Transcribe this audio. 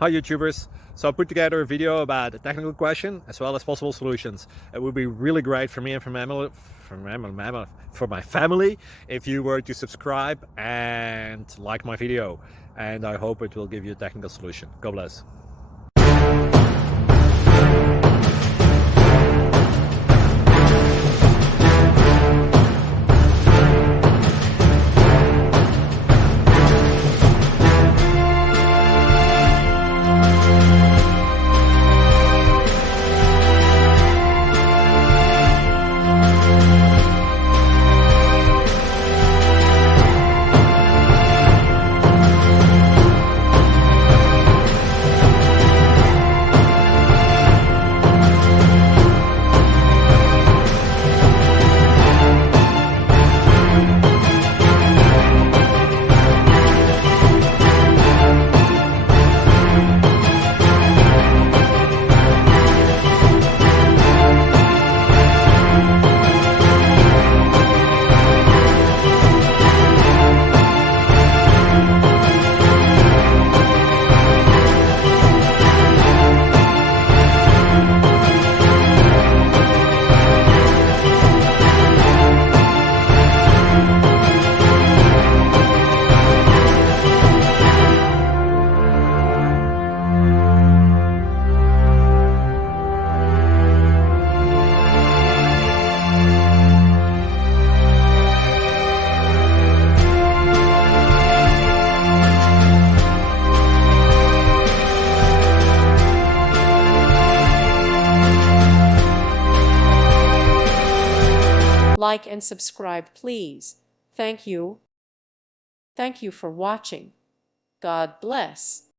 Hi YouTubers! So I put together a video about a technical question as well as possible solutions. It would be really great for me and for my family if you were to subscribe and like my video, and I hope it will give you a technical solution. God bless. Like and subscribe, please. Thank you. Thank you for watching. God bless.